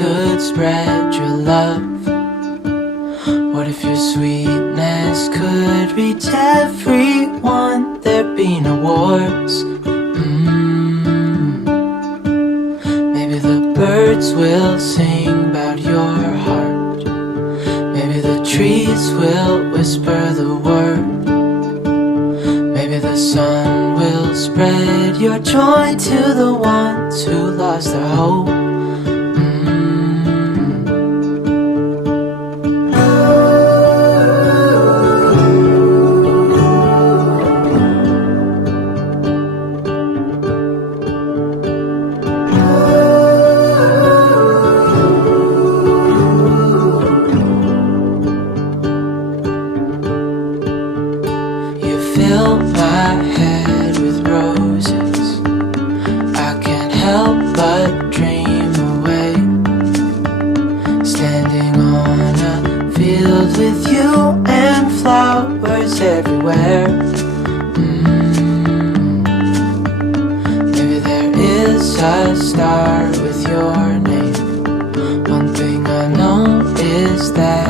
could spread your love? What if your sweetness could reach everyone? There'd be no wars. Maybe the birds will sing about your heart. Maybe the trees will whisper the word. Maybe the sun will spread your joy to the ones who lost their hope. Fill my head with roses. I can't help but dream away. Standing on a field with you and flowers everywhere. Maybe there is a star with your name. One thing I know is that